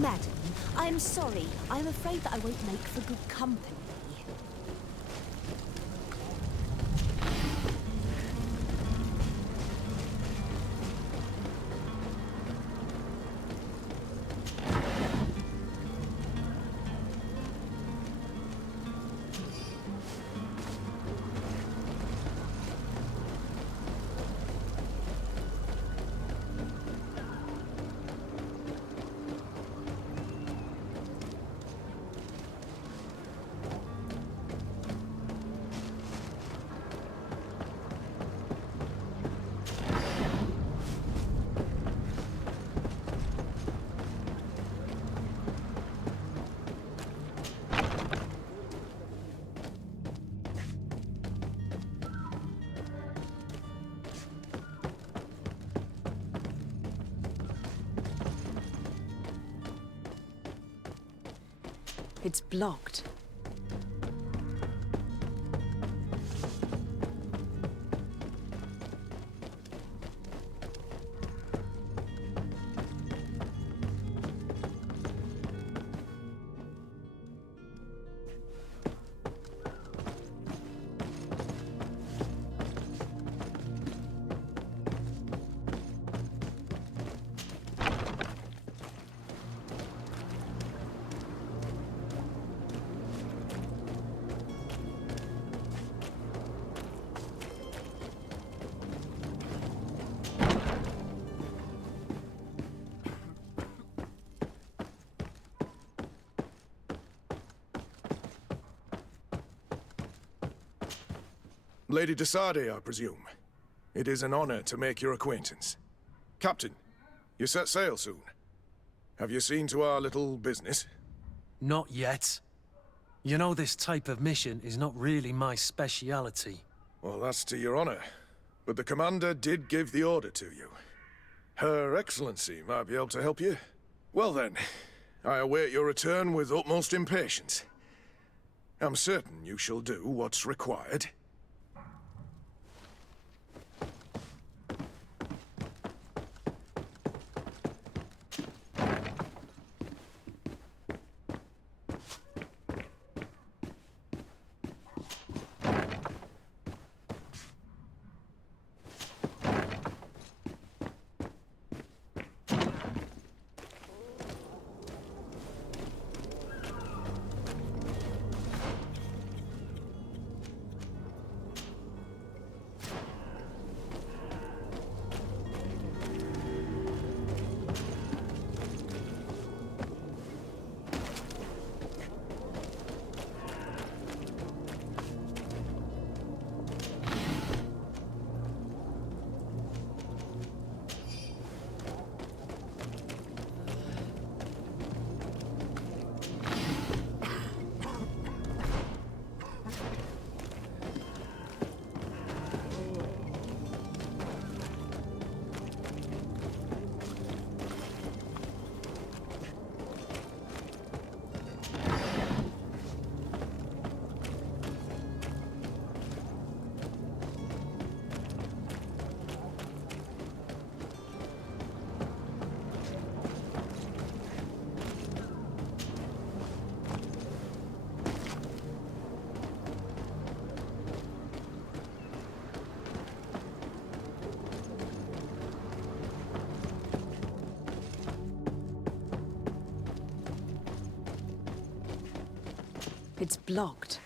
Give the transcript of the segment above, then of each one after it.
Madam, I'm sorry. I'm afraid that I won't make for good company. It's blocked. Lady Ssd, I presume. It is an honor to make your acquaintance. Captain, you set sail soon. Have you seen to our little business? Not yet. You know, this type of mission is not really my speciality. Well, that's to your honor. But the commander did give the order to you. Her Excellency might be able to help you. Well then, I await your return with utmost impatience. I'm certain you shall do what's required. It's blocked.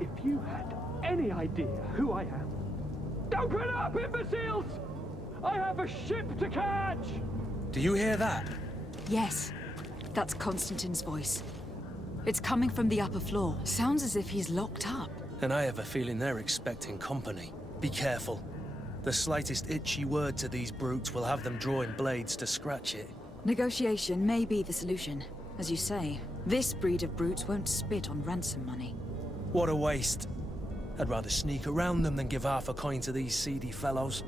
If you had any idea who I am... Open up, imbeciles! I have a ship to catch! Do you hear that? Yes, that's Constantine's voice. It's coming from the upper floor. Sounds as if he's locked up. And I have a feeling they're expecting company. Be careful. The slightest itchy word to these brutes will have them drawing blades to scratch it. Negotiation may be the solution. As you say, this breed of brutes won't spit on ransom money. What a waste. I'd rather sneak around them than give half a coin to these seedy fellows.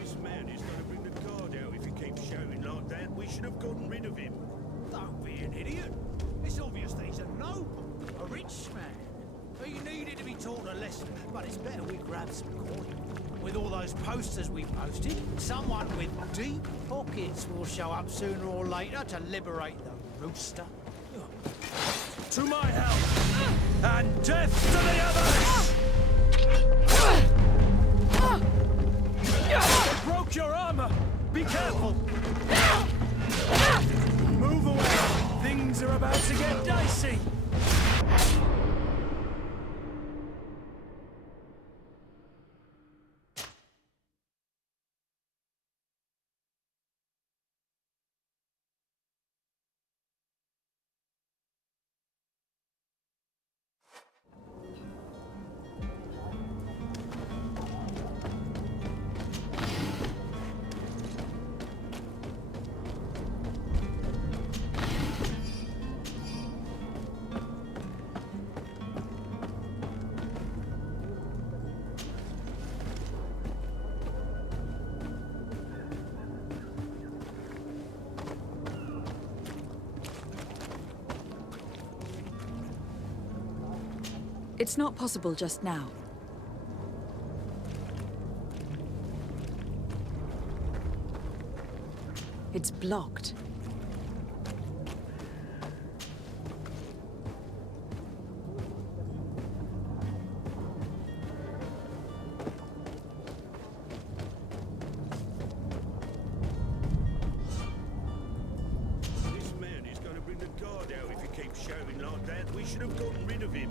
This man is going to bring the guard out if he keeps shouting like that. We should have gotten rid of him. Don't be an idiot. It's obvious that he's a noble, a rich man. He needed to be taught a lesson, but it's better we grab some coin. With all those posters we posted, someone with deep pockets will show up sooner or later to liberate the rooster. To my help! And death to the others! They broke your armor! Be careful! Move away! Things are about to get dicey! It's not possible just now. It's blocked. This man is going to bring the guard out if he keeps shouting like that. We should have gotten rid of him.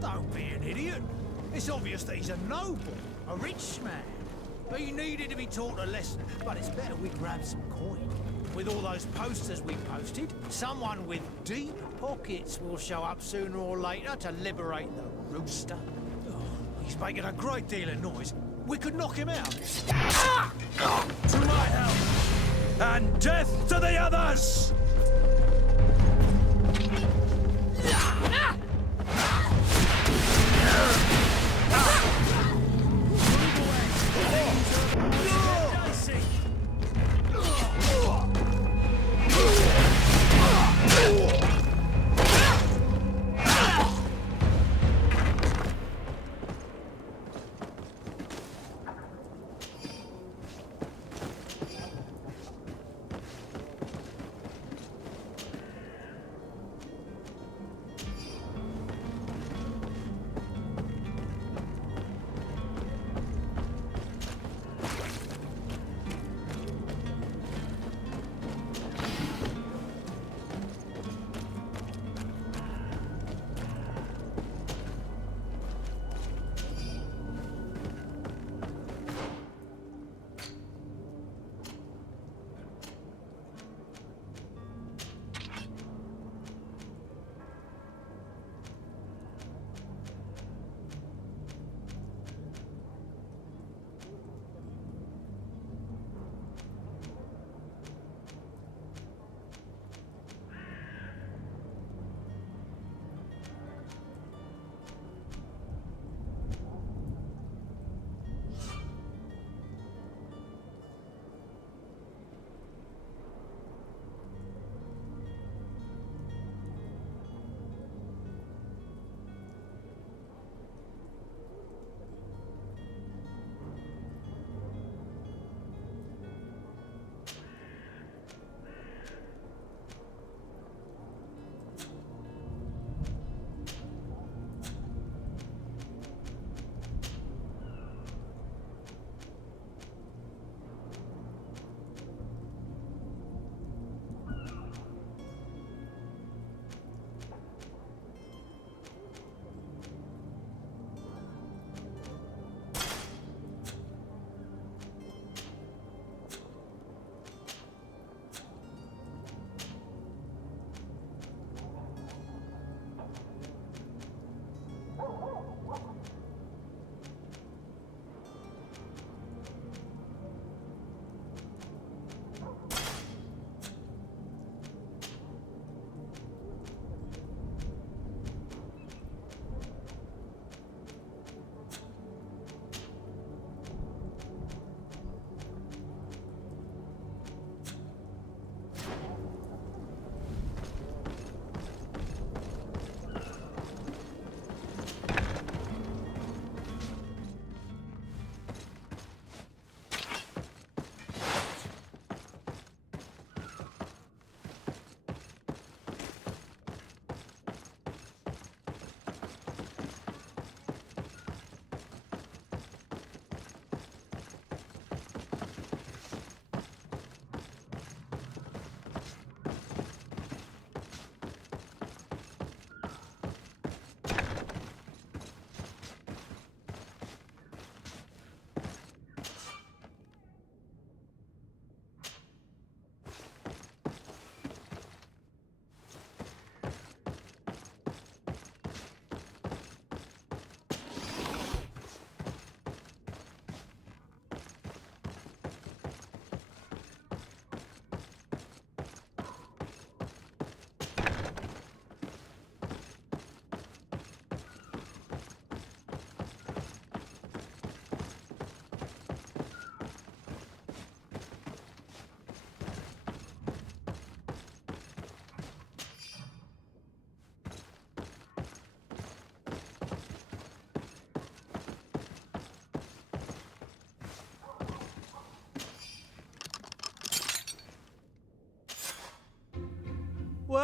Don't be an idiot. It's obvious that he's a noble, a rich man. He needed to be taught a lesson, but it's better we grab some coin. With all those posters we posted, someone with deep pockets will show up sooner or later to liberate the rooster. Oh, he's making a great deal of noise. We could knock him out. To my help! And death to the others!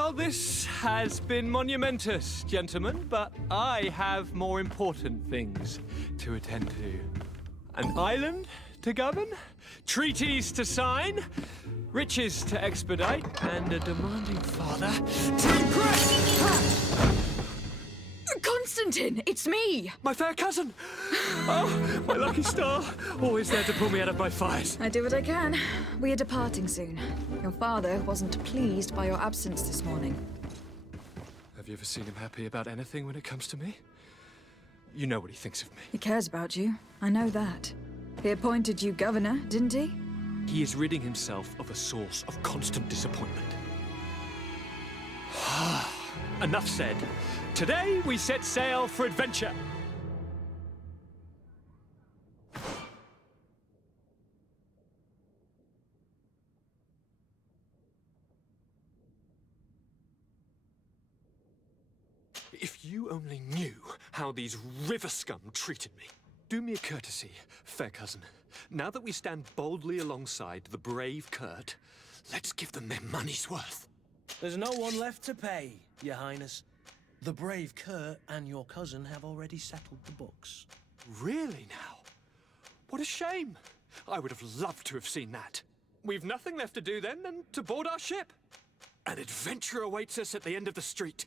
Well, this has been monumentous, gentlemen, but I have more important things to attend to. An island to govern, treaties to sign, riches to expedite, and a demanding father to impress! Constantine, it's me! My fair cousin! Oh, my lucky star! Always there to pull me out of my fires. I do what I can. We are departing soon. Your father wasn't pleased by your absence this morning. Have you ever seen him happy about anything when it comes to me? You know what he thinks of me. He cares about you. I know that. He appointed you governor, didn't he? He is ridding himself of a source of constant disappointment. Enough said. Today we set sail for adventure. If you only knew how these river scum treated me. Do me a courtesy, fair cousin. Now that we stand boldly alongside the brave Kurt, let's give them their money's worth. There's no one left to pay, Your Highness. The brave Kurt and your cousin have already settled the books. Really now? What a shame. I would have loved to have seen that. We've nothing left to do then than to board our ship. An adventure awaits us at the end of the street.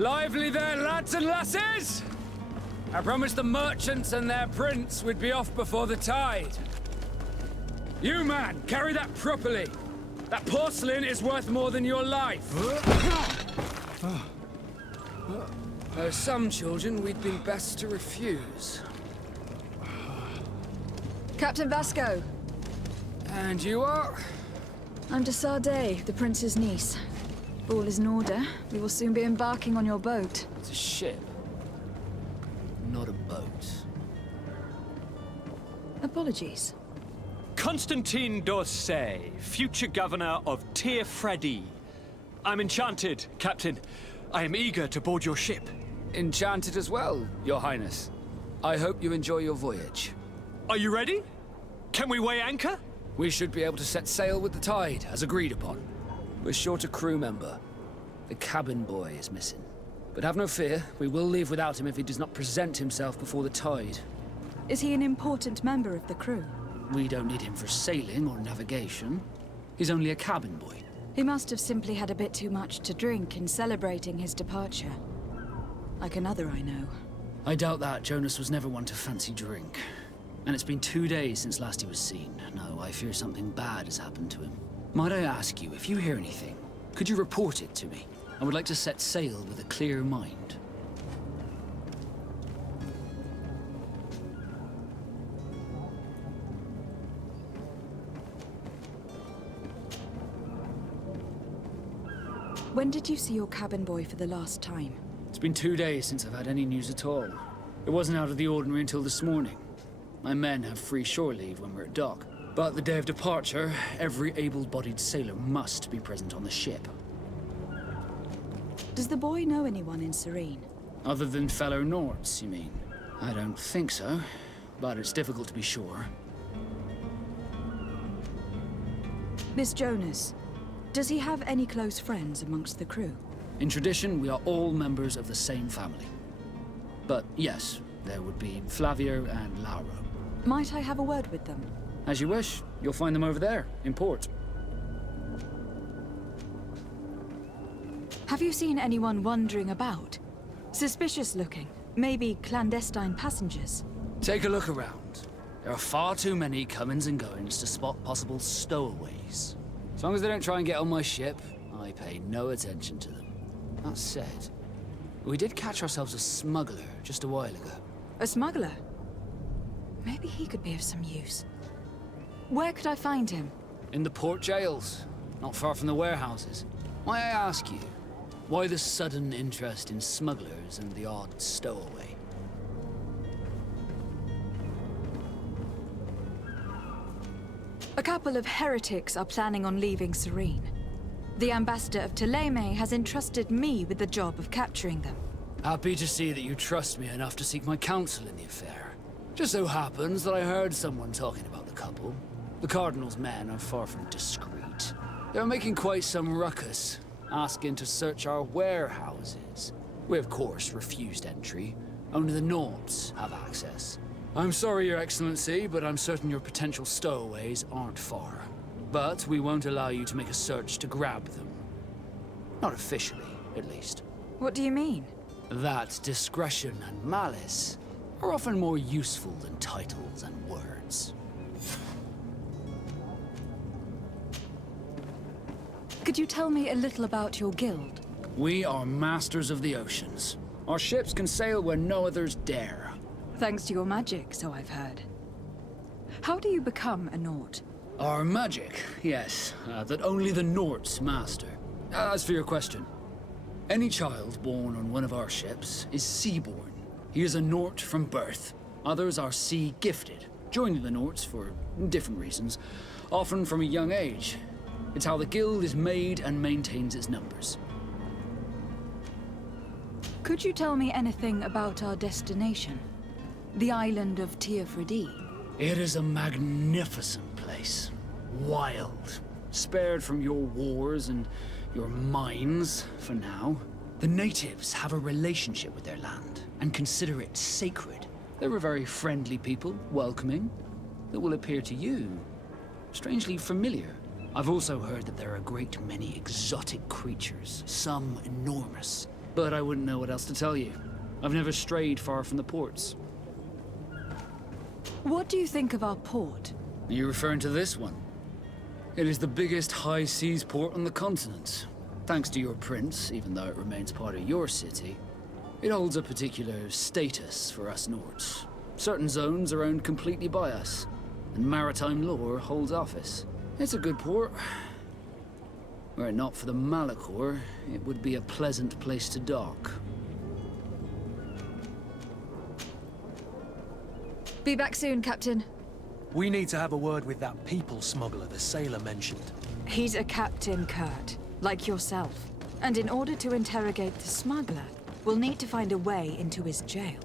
Lively there, lads and lasses! I promised the merchants and their prince we'd be off before the tide. You, man, carry that properly. That porcelain is worth more than your life. There are some children we'd be best to refuse. Captain Vasco. And you are? I'm de Ssd, the prince's niece. If all is in order, we will soon be embarking on your boat. It's a ship. Not a boat. Apologies. Constantine d'Orsay, future governor of Freddy. I'm enchanted, Captain. I am eager to board your ship. Enchanted as well, Your Highness. I hope you enjoy your voyage. Are you ready? Can we weigh anchor? We should be able to set sail with the tide, as agreed upon. We're short a crew member. The cabin boy is missing. But have no fear, we will leave without him if he does not present himself before the tide. Is he an important member of the crew? We don't need him for sailing or navigation. He's only a cabin boy. He must have simply had a bit too much to drink in celebrating his departure. Like another I know. I doubt that. Jonas was never one to fancy drink. And it's been 2 days since last he was seen. No, I fear something bad has happened to him. Might I ask you, if you hear anything, could you report it to me? I would like to set sail with a clear mind. When did you see your cabin boy for the last time? It's been 2 days since I've had any news at all. It wasn't out of the ordinary until this morning. My men have free shore leave when we're at dock. But the day of departure, every able-bodied sailor must be present on the ship. Does the boy know anyone in Serene? Other than fellow Norts, you mean? I don't think so, but it's difficult to be sure. This Jonas, does he have any close friends amongst the crew? In tradition, we are all members of the same family. But yes, there would be Flavio and Lauro. Might I have a word with them? As you wish. You'll find them over there, in port. Have you seen anyone wandering about? Suspicious looking. Maybe clandestine passengers. Take a look around. There are far too many comings and goings to spot possible stowaways. As long as they don't try and get on my ship, I pay no attention to them. That said, we did catch ourselves a smuggler just a while ago. A smuggler? Maybe he could be of some use. Where could I find him? In the port jails, not far from the warehouses. May I ask you, why the sudden interest in smugglers and the odd stowaway? A couple of heretics are planning on leaving Serene. The ambassador of Ptolemy has entrusted me with the job of capturing them. Happy to see that you trust me enough to seek my counsel in the affair. Just so happens that I heard someone talking about the couple. The Cardinal's men are far from discreet. They're making quite some ruckus, asking to search our warehouses. We, of course, refused entry. Only the Norts have access. I'm sorry, Your Excellency, but I'm certain your potential stowaways aren't far. But we won't allow you to make a search to grab them. Not officially, at least. What do you mean? That discretion and malice are often more useful than titles and words. Could you tell me a little about your guild? We are masters of the oceans. Our ships can sail where no others dare. Thanks to your magic, so I've heard. How do you become a Nort? Our magic, yes, that only the Norts master. As for your question, any child born on one of our ships is sea-born. He is a Nort from birth. Others are sea-gifted, joining the Norts for different reasons, often from a young age. It's how the guild is made and maintains its numbers. Could you tell me anything about our destination? The island of Freddy? It is a magnificent place. Wild. Spared from your wars and your mines, for now. The natives have a relationship with their land, and consider it sacred. They're a very friendly people, welcoming, that will appear to you strangely familiar. I've also heard that there are a great many exotic creatures, some enormous. but I wouldn't know what else to tell you. I've never strayed far from the ports. What do you think of our port? Are you referring to this one? It is the biggest high seas port on the continent. Thanks to your prince, even though it remains part of your city, it holds a particular status for us Nords. Certain zones are owned completely by us, and maritime law holds office. It's a good port. Were it not for the Malachor, it would be a pleasant place to dock. Be back soon, Captain. We need to have a word with that people smuggler the sailor mentioned. He's a captain, Kurt, like yourself. And in order to interrogate the smuggler, we'll need to find a way into his jail.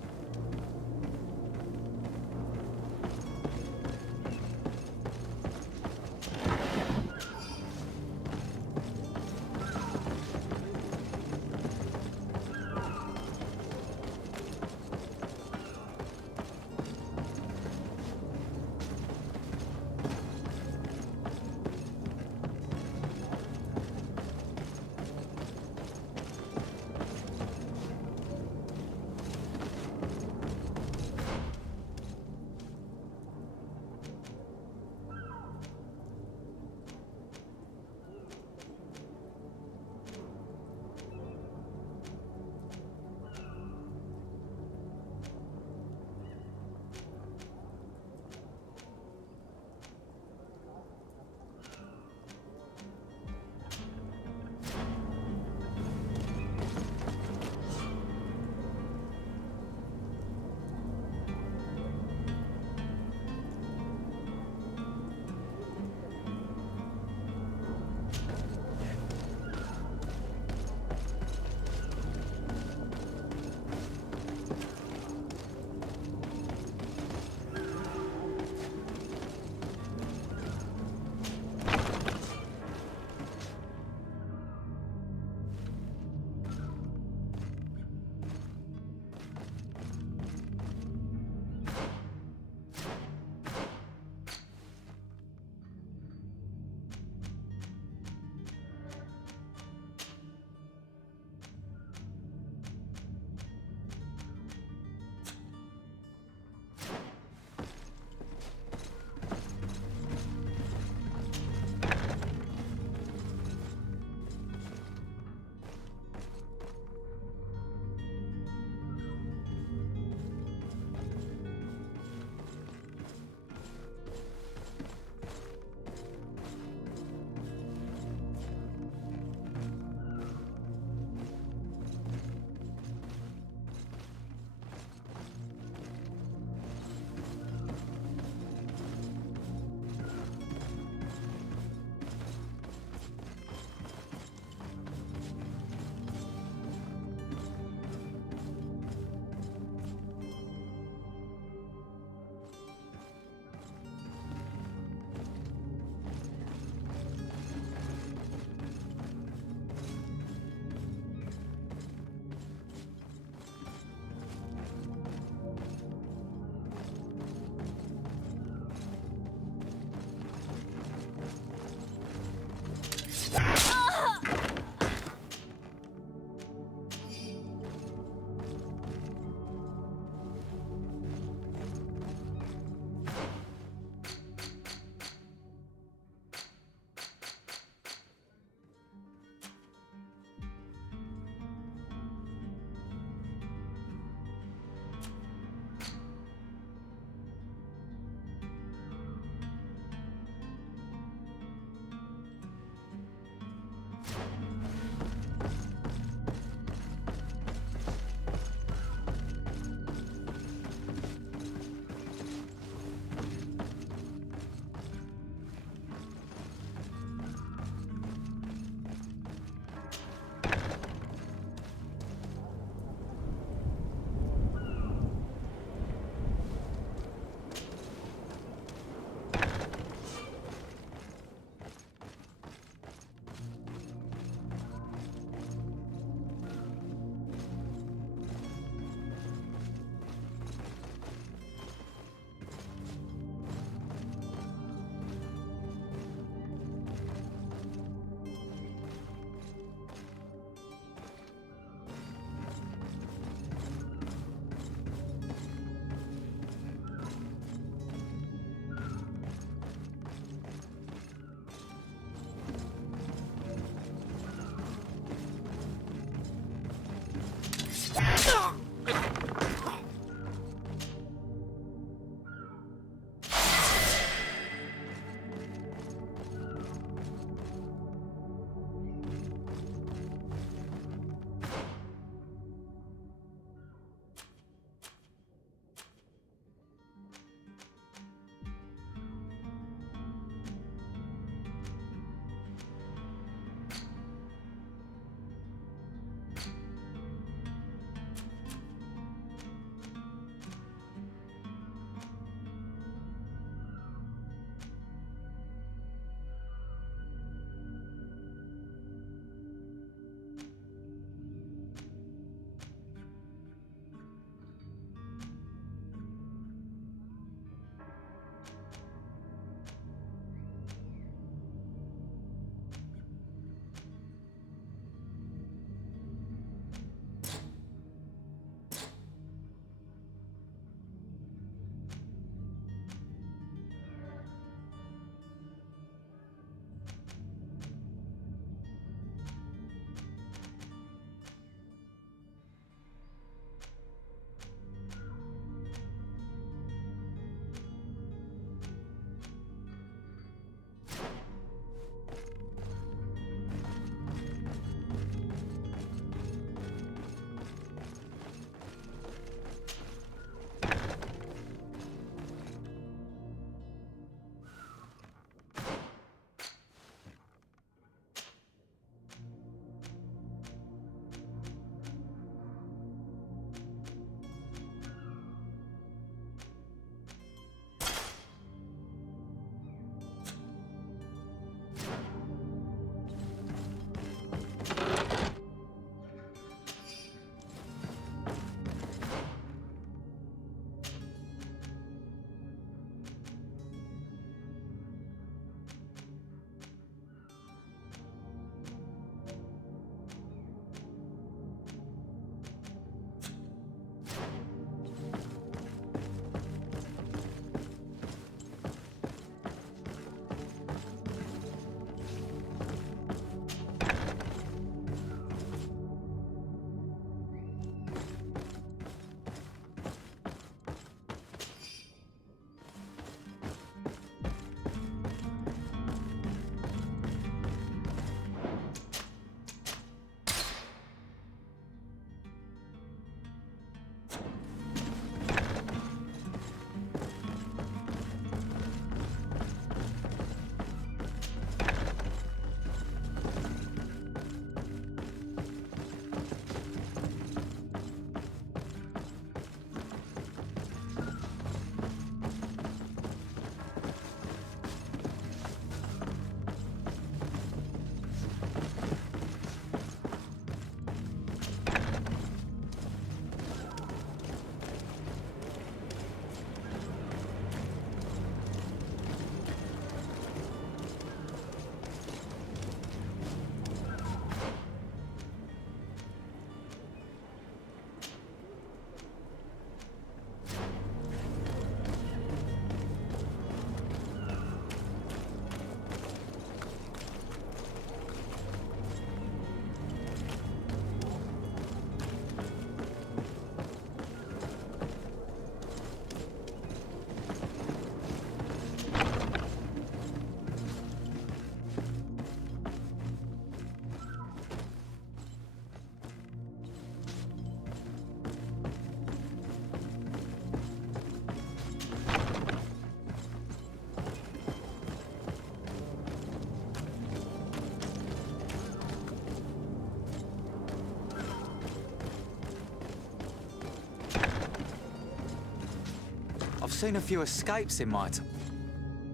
seen a few escapes in my time.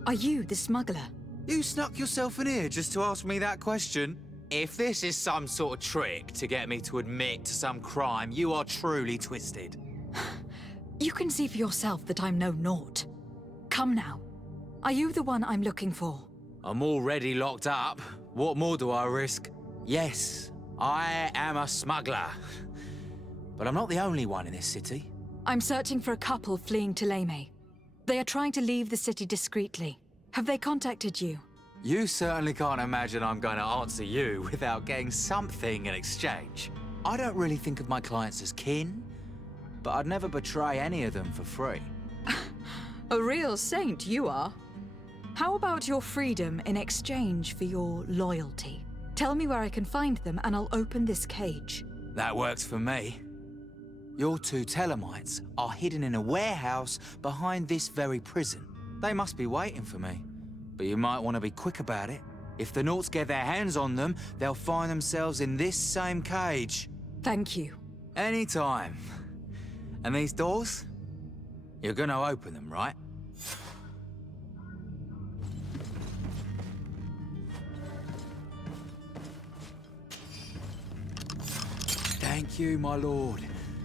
Are you the smuggler? You snuck yourself in here just to ask me that question? If this is some sort of trick to get me to admit to some crime, you are truly twisted. You can see for yourself that I'm no naught. Come now. Are you the one I'm looking for? I'm already locked up. What more do I risk? Yes, I am a smuggler. But I'm not the only one in this city. I'm searching for a couple fleeing Toleime. They are trying to leave the city discreetly. Have they contacted you? You certainly can't imagine I'm going to answer you without getting something in exchange. I don't really think of my clients as kin, but I'd never betray any of them for free. A real saint you are. How about your freedom in exchange for your loyalty? Tell me where I can find them and I'll open this cage. That works for me. Your two Telemites are hidden in a warehouse behind this very prison. They must be waiting for me. But you might want to be quick about it. If the Nauts get their hands on them, they'll find themselves in this same cage. Thank you. Anytime. And these doors? You're gonna open them, right? Thank you, my lord.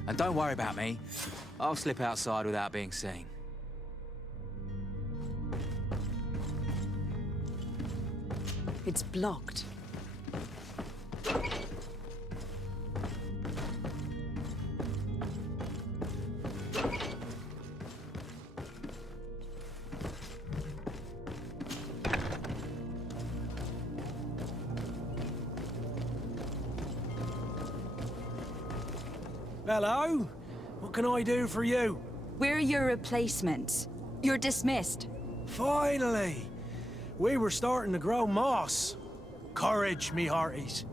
And don't worry about me. I'll slip outside without being seen. It's blocked. Hello? What can I do for you? We're your replacements. You're dismissed. Finally! We were starting to grow moss. Courage, me hearties.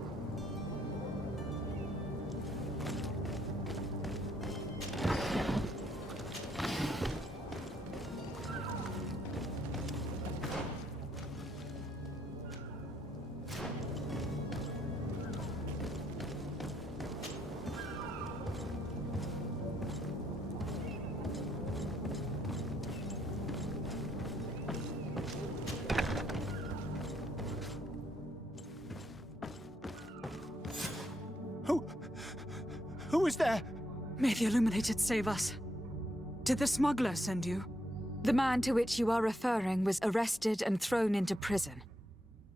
Who is there? May the Illuminated save us. Did the smuggler send you? The man to which you are referring was arrested and thrown into prison.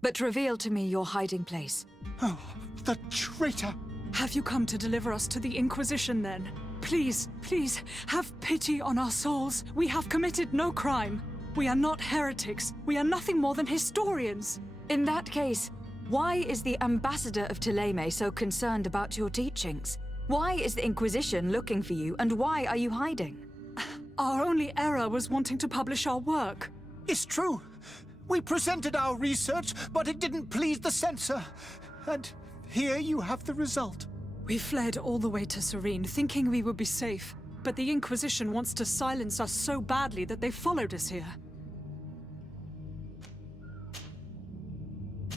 But reveal to me your hiding place. Oh, the traitor! Have you come to deliver us to the Inquisition, then? Please, please, have pity on our souls. We have committed no crime. We are not heretics. We are nothing more than historians. In that case, why is the ambassador of Toleime so concerned about your teachings? Why is the Inquisition looking for you, and why are you hiding? Our only error was wanting to publish our work. It's true. We presented our research, but it didn't please the censor. And here you have the result. We fled all the way to Serene, thinking we would be safe. But the Inquisition wants to silence us so badly that they followed us here.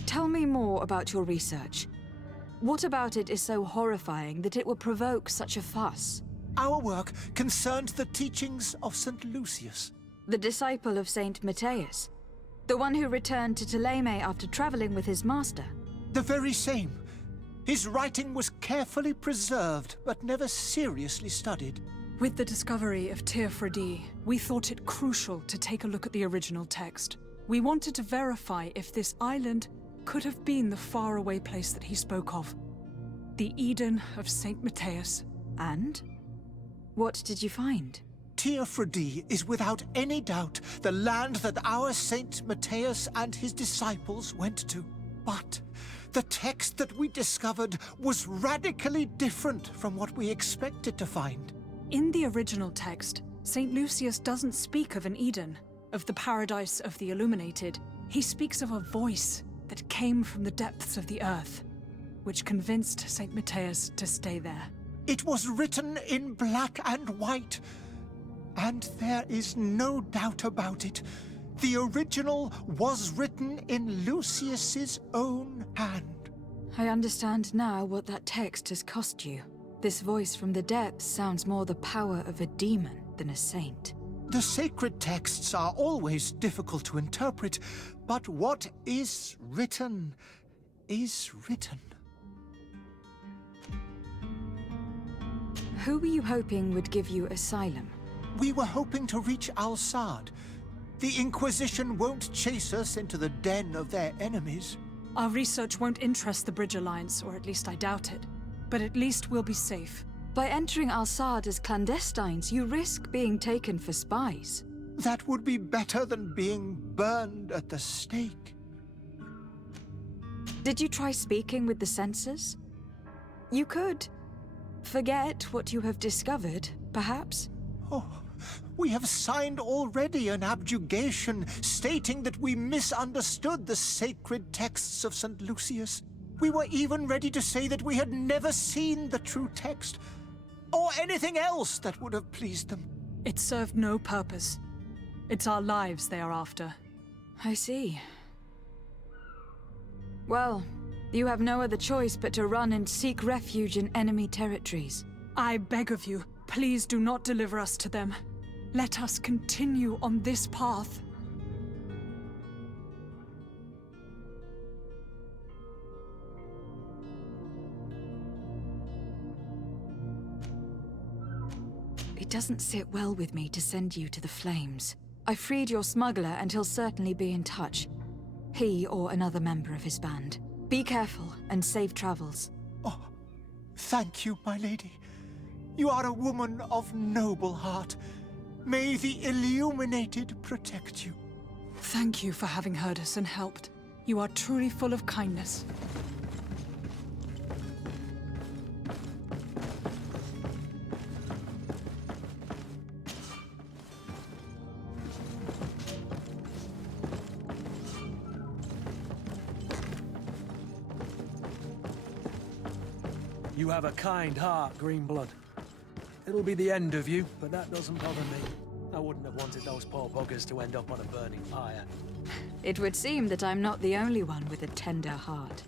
Tell me more about your research. What about it is so horrifying that it will provoke such a fuss? Our work concerned the teachings of St. Lucius. The disciple of Saint Matthias? The one who returned to Toleime after traveling with his master? The very same. His writing was carefully preserved, but never seriously studied. With the discovery of Hdd, we thought it crucial to take a look at the original text. We wanted to verify if this island could have been the faraway place that he spoke of. The Eden of Saint Matthias. And? What did you find? Hdd is without any doubt the land that our Saint Matthias and his disciples went to. But the text that we discovered was radically different from what we expected to find. In the original text, Saint Lucius doesn't speak of an Eden, of the paradise of the Illuminated. He speaks of a voice that came from the depths of the earth, which convinced Saint Matthias to stay there. It was written in black and white, and there is no doubt about it. The original was written in Lucius's own hand. I understand now what that text has cost you. This voice from the depths sounds more the power of a demon than a saint. The sacred texts are always difficult to interpret, but what is written is written. Who were you hoping would give you asylum? We were hoping to reach Al-Sad. The Inquisition won't chase us into the den of their enemies. Our research won't interest the Bridge Alliance, or at least I doubt it. But at least we'll be safe. By entering Al-Sad as clandestines, you risk being taken for spies. That would be better than being burned at the stake. Did you try speaking with the censors? You could. Forget what you have discovered, perhaps? Oh, we have signed already an abjugation stating that we misunderstood the sacred texts of St. Lucius. We were even ready to say that we had never seen the true text, or anything else that would have pleased them. It served no purpose. It's our lives they are after. I see. Well, you have no other choice but to run and seek refuge in enemy territories. I beg of you, please do not deliver us to them. Let us continue on this path. It doesn't sit well with me to send you to the flames. I freed your smuggler and he'll certainly be in touch. He or another member of his band. Be careful and safe travels. Oh, thank you, my lady. You are a woman of noble heart. May the Illuminated protect you. Thank you for having heard us and helped. You are truly full of kindness. You have a kind heart, Greenblood. It'll be the end of you, but that doesn't bother me. I wouldn't have wanted those poor buggers to end up on a burning pyre. It would seem that I'm not the only one with a tender heart.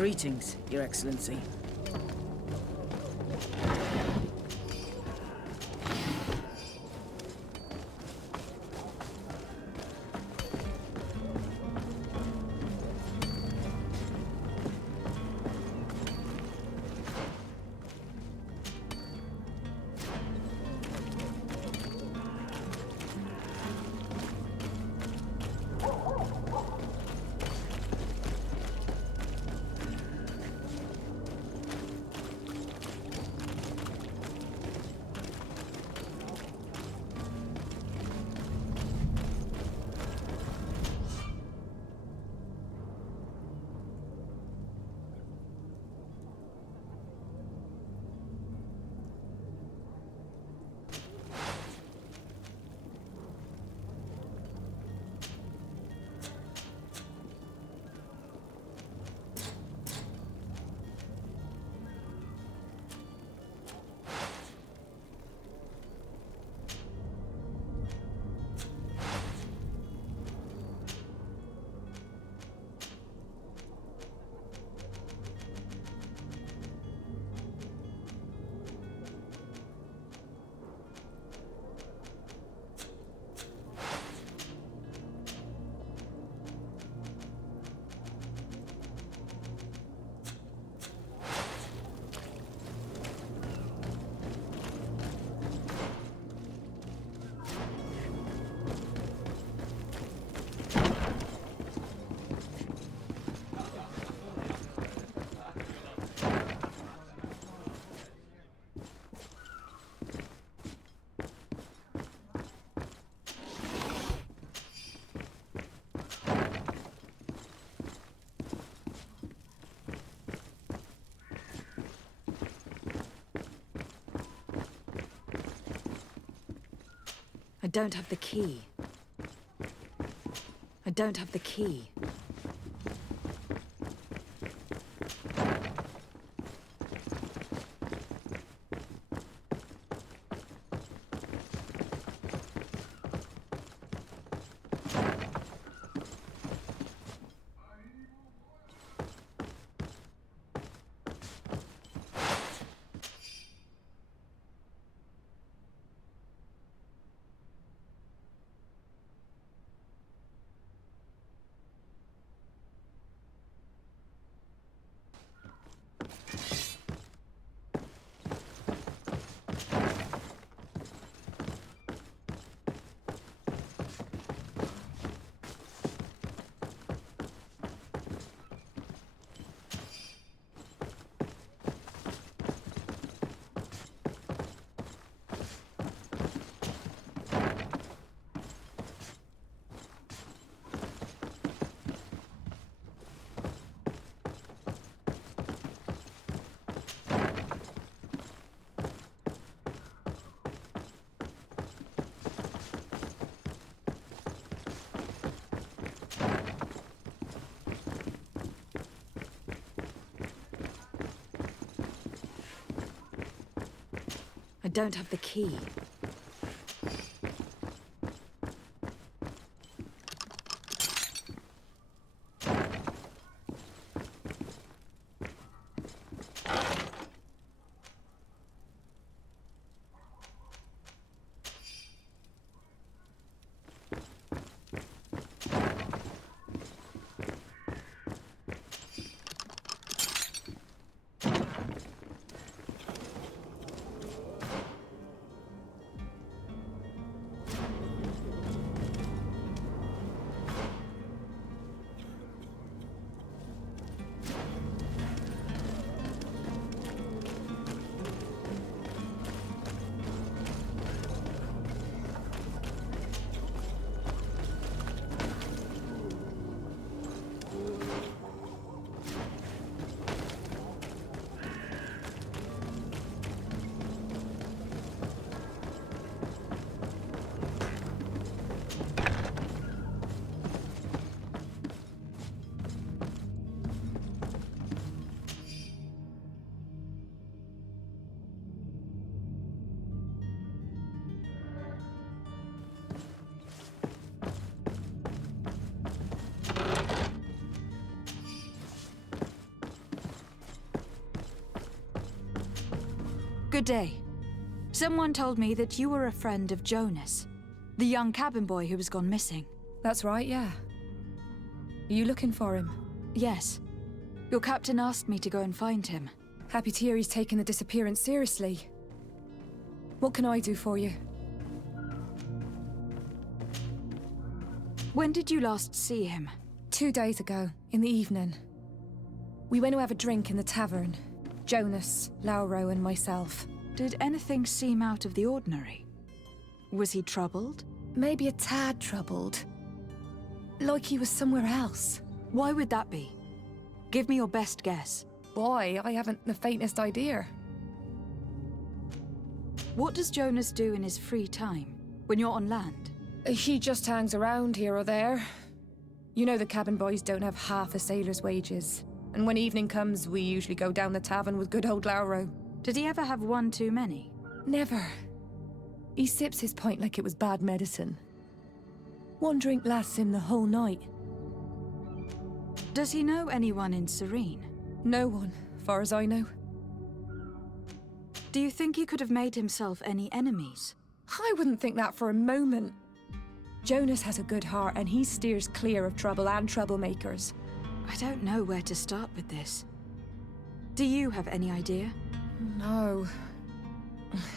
Greetings, Your Excellency. I don't have the key. I don't have the key. I don't have the key. Good day. Someone told me that you were a friend of Jonas, the young cabin boy who has gone missing. That's right, yeah. Are you looking for him? Yes. Your captain asked me to go and find him. Happy to hear he's taken the disappearance seriously. What can I do for you? When did you last see him? 2 days ago, in the evening. We went to have a drink in the tavern. Jonas, Lauro, and myself. Did anything seem out of the ordinary? Was he troubled? Maybe a tad troubled. Like he was somewhere else. Why would that be? Give me your best guess. Why? I haven't the faintest idea. What does Jonas do in his free time, when you're on land? He just hangs around here or there. You know the cabin boys don't have half a sailor's wages. And when evening comes, we usually go down the tavern with good old Lauro. Did he ever have one too many? Never. He sips his pint like it was bad medicine. One drink lasts him the whole night. Does he know anyone in Serene? No one, far as I know. Do you think he could have made himself any enemies? I wouldn't think that for a moment. Jonas has a good heart and he steers clear of trouble and troublemakers. I don't know where to start with this. Do you have any idea? No.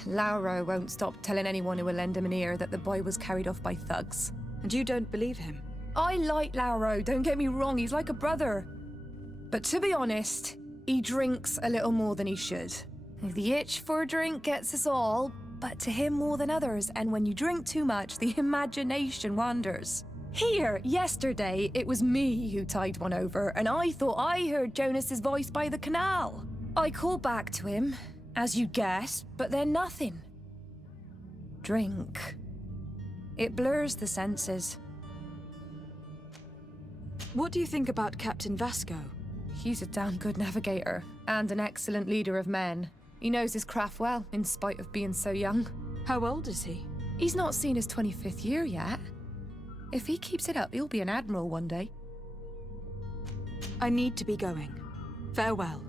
Lauro won't stop telling anyone who will lend him an ear that the boy was carried off by thugs. And you don't believe him? I like Lauro, don't get me wrong, he's like a brother. But to be honest, he drinks a little more than he should. The itch for a drink gets us all, but to him more than others, and when you drink too much, the imagination wanders. Here, yesterday, it was me who tied one over, and I thought I heard Jonas's voice by the canal. I called back to him, as you guessed, but then nothing. Drink. It blurs the senses. What do you think about Captain Vasco? He's a damn good navigator, and an excellent leader of men. He knows his craft well, in spite of being so young. How old is he? He's not seen his 25th year yet. If he keeps it up, he'll be an admiral one day. I need to be going. Farewell.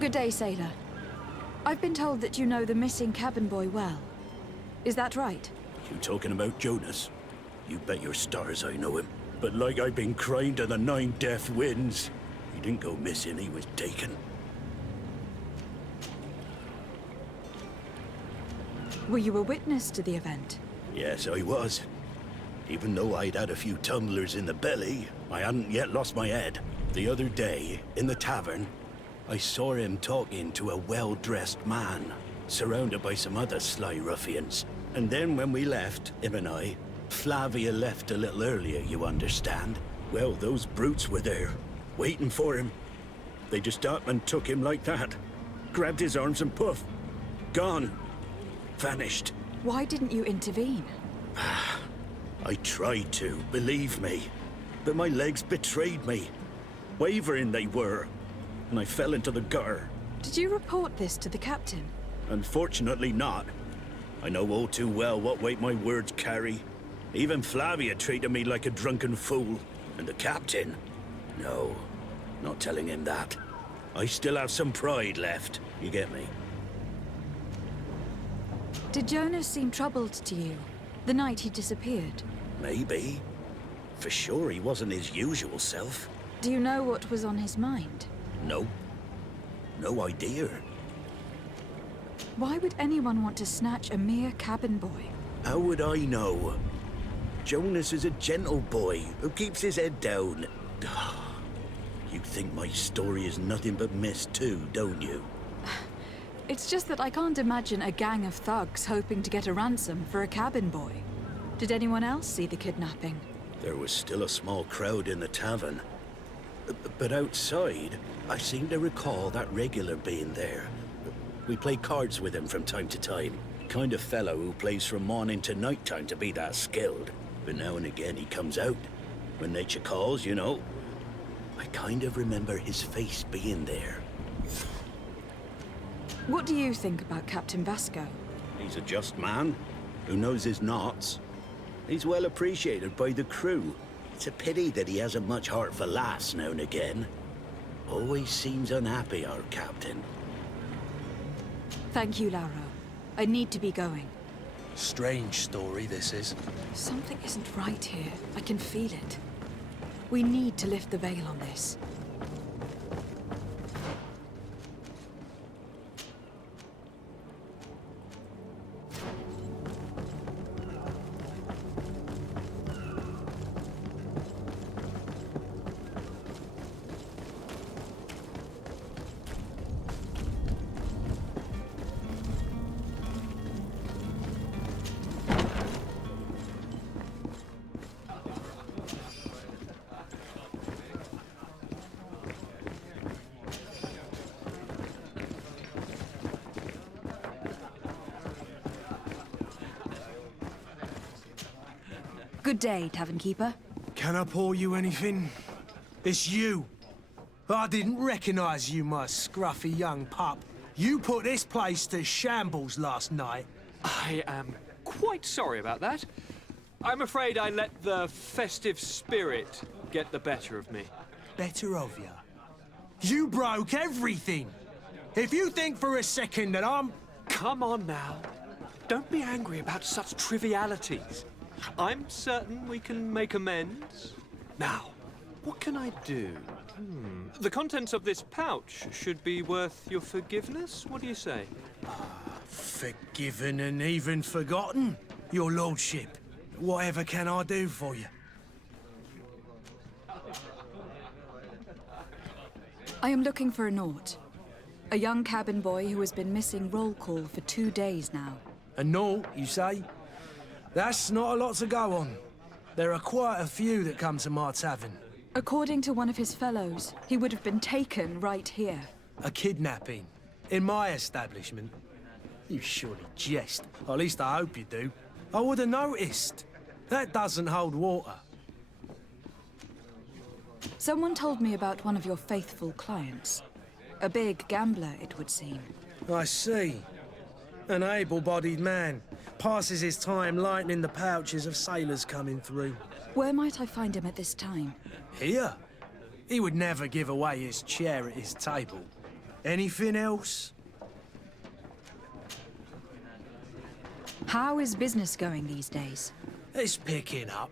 Good day, sailor. I've been told that you know the missing cabin boy well. Is that right? You talking about Jonas? You bet your stars I know him. But like I've been crying to the 9 death winds, he didn't go missing, he was taken. Were you a witness to the event? Yes, I was. Even though I'd had a few tumblers in the belly, I hadn't yet lost my head. The other day, in the tavern, I saw him talking to a well-dressed man, surrounded by some other sly ruffians. And then when we left, him and I, Flavia left a little earlier, you understand. Well, those brutes were there, waiting for him. They just up and took him like that. Grabbed his arms and poof, gone. Vanished. Why didn't you intervene? I tried to, believe me. But my legs betrayed me. Wavering they were. And I fell into the gutter. Did you report this to the captain? Unfortunately not. I know all too well what weight my words carry. Even Flavia treated me like a drunken fool. And the captain? No, not telling him that. I still have some pride left, you get me? Did Jonas seem troubled to you, the night he disappeared? Maybe. For sure he wasn't his usual self. Do you know what was on his mind? No. No idea. Why would anyone want to snatch a mere cabin boy? How would I know? Jonas is a gentle boy who keeps his head down. You think my story is nothing but mist too, don't you? It's just that I can't imagine a gang of thugs hoping to get a ransom for a cabin boy. Did anyone else see the kidnapping? There was still a small crowd in the tavern. But outside, I seem to recall that regular being there. We play cards with him from time to time. Kind of fellow who plays from morning to night time to be that skilled. but now and again he comes out. When nature calls, you know. I kind of remember his face being there. What do you think about Captain Vasco? He's a just man who knows his knots. He's well appreciated by the crew. It's a pity that he hasn't much heart for laughs now and again. Always seems unhappy, our captain. Thank you, Lauro. I need to be going. Strange story, this is. Something isn't right here. I can feel it. We need to lift the veil on this. Good day, Tavern Keeper. Can I pour you anything? It's you. I didn't recognize you, my scruffy young pup. You put this place to shambles last night. I am quite sorry about that. I'm afraid I let the festive spirit get the better of me. Better of you. You broke everything. If you think for a second that I'm... Come on now. Don't be angry about such trivialities. I'm certain we can make amends. Now, what can I do? The contents of this pouch should be worth your forgiveness. What do you say? Forgiven and even forgotten, your lordship. Whatever can I do for you? I am looking for a Naut. A young cabin boy who has been missing roll call for 2 days now. A Naut, you say? That's not a lot to go on. There are quite a few that come to my tavern. According to one of his fellows, he would have been taken right here. A kidnapping? In my establishment? You surely jest. Or at least I hope you do. I would have noticed. That doesn't hold water. Someone told me about one of your faithful clients. A big gambler, it would seem. I see. An able-bodied man. Passes his time lightening the pouches of sailors coming through. Where might I find him at this time? Here? He would never give away his chair at his table. Anything else? How is business going these days? It's picking up.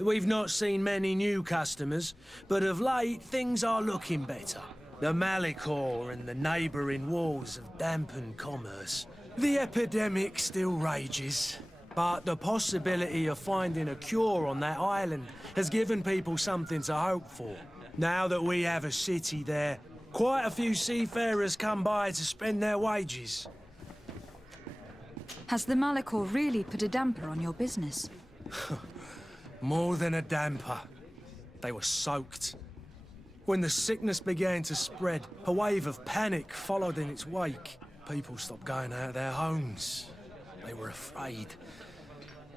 We've not seen many new customers, but of late things are looking better. The Malicor and the neighbouring wars have dampened commerce. The epidemic still rages, but the possibility of finding a cure on that island has given people something to hope for. Now that we have a city there, quite a few seafarers come by to spend their wages. Has the Malicor really put a damper on your business? More than a damper. They were soaked. When the sickness began to spread, a wave of panic followed in its wake. People stopped going out of their homes. They were afraid.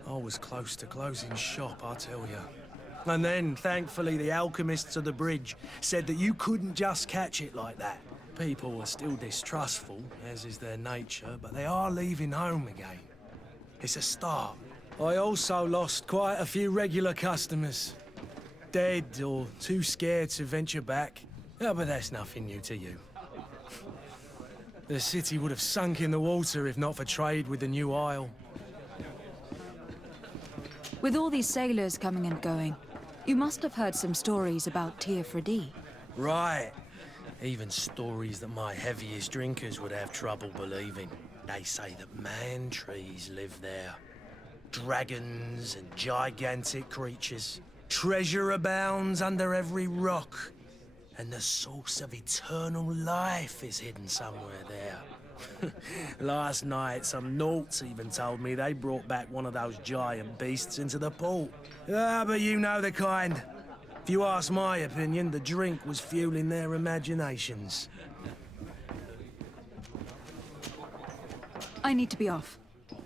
I was close to closing shop, I tell you. And then, thankfully, the alchemists of the bridge said that you couldn't just catch it like that. People were still distrustful, as is their nature, but they are leaving home again. It's a start. I also lost quite a few regular customers. Dead or too scared to venture back. Yeah, but that's nothing new to you. The city would have sunk in the water if not for trade with the new isle. With all these sailors coming and going, you must have heard some stories about Hdd. Right. Even stories that my heaviest drinkers would have trouble believing. They say that man-trees live there. Dragons and gigantic creatures. Treasure abounds under every rock. And the source of eternal life is hidden somewhere there. Last night, some Nauts even told me they brought back one of those giant beasts into the port. Ah, but you know the kind. If you ask my opinion, the drink was fueling their imaginations. I need to be off.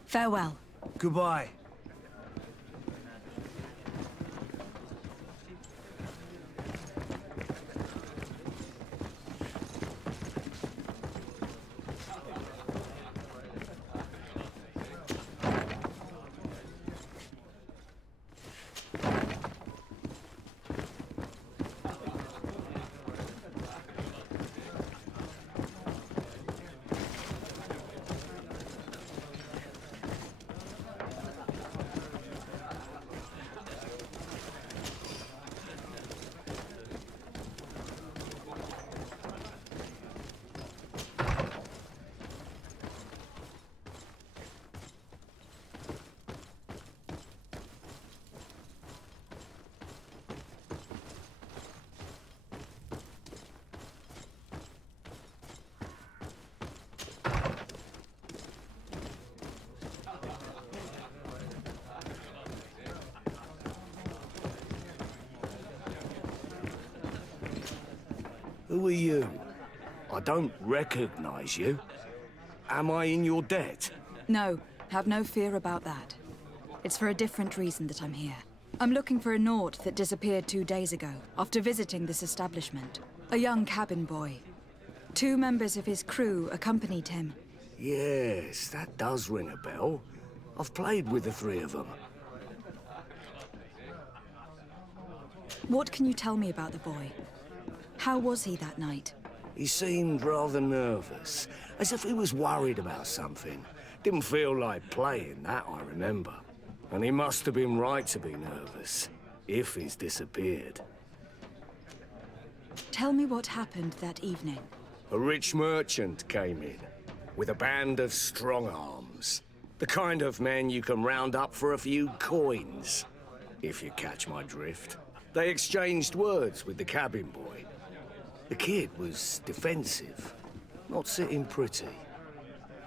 Farewell. Goodbye. Who are you? I don't recognize you. Am I in your debt? No, have no fear about that. It's for a different reason that I'm here. I'm looking for a Naut that disappeared 2 days ago, after visiting this establishment. A young cabin boy. 2 members of his crew accompanied him. Yes, that does ring a bell. I've played with the 3 of them. What can you tell me about the boy? How was he that night? He seemed rather nervous, as if he was worried about something. Didn't feel like playing, that I remember. And he must have been right to be nervous, if he's disappeared. Tell me what happened that evening. A rich merchant came in, with a band of strong arms. The kind of men you can round up for a few coins, if you catch my drift. They exchanged words with the cabin boy. The kid was defensive, not sitting pretty.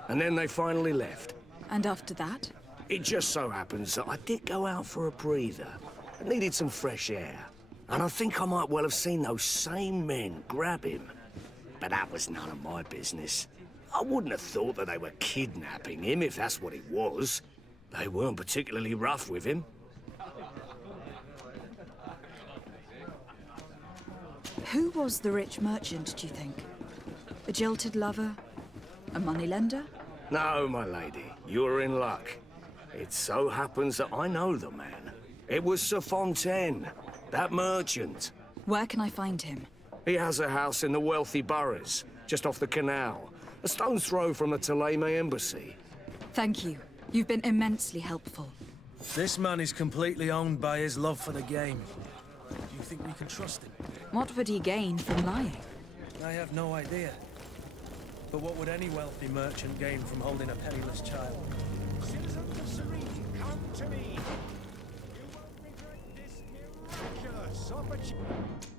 And then they finally left. And after that? It just so happens that I did go out for a breather. I needed some fresh air. And I think I might well have seen those same men grab him. But that was none of my business. I wouldn't have thought that they were kidnapping him, if that's what it was. They weren't particularly rough with him. Who was the rich merchant, do you think? A jilted lover? A moneylender? No, my lady, you're in luck. It so happens that I know the man. It was Sir Fontaine, that merchant. Where can I find him? He has a house in the wealthy boroughs, just off the canal. A stone's throw from the Thélème embassy. Thank you. You've been immensely helpful. This man is completely owned by his love for the game. Do you think we can trust him? What would he gain from lying? I have no idea. But what would any wealthy merchant gain from holding a penniless child? Citizens of Serene, come to me. You won't regret this miraculous opportunity.